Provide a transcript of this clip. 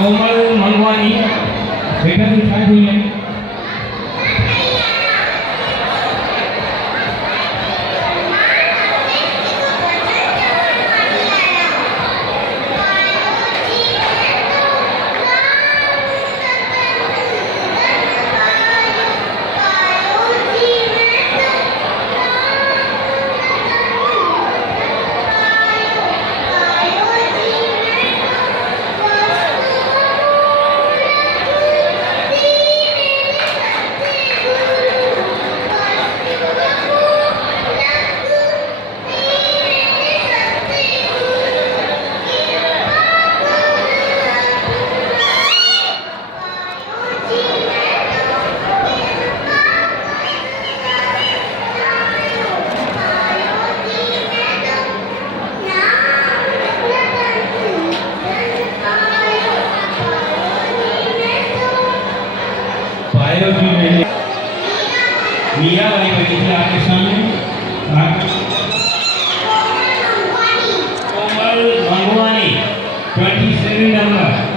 कोमल मंगवानी बेटा की शादी हुई है। मिया वाली बगीचा आपके सामने कोमल मंगवानी 27 नंबर